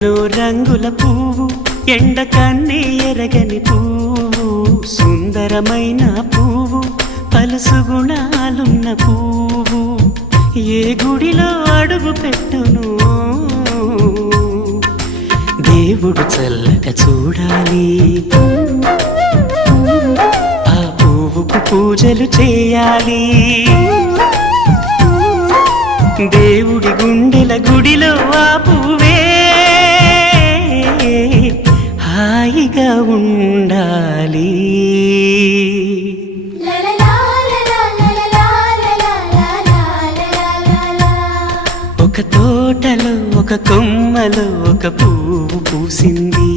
రంగుల పువ్వు ఎండ కన్నే ఎరగని పువ్వు సుందరమైన పువ్వు పలుసు గుణాలున్న పువ్వు ఏ గుడిలో అడుగు పెట్టును దేవుడు చల్లగా చూడాలి ఆ పువ్వుకు పూజలు చేయాలి దేవుడి గుండెల గుడిలో ఆ పువ్వే హాయిగా ఉండాలి. ఒక తోటలో ఒక కొమ్మలో ఒక పువ్వు పూసింది.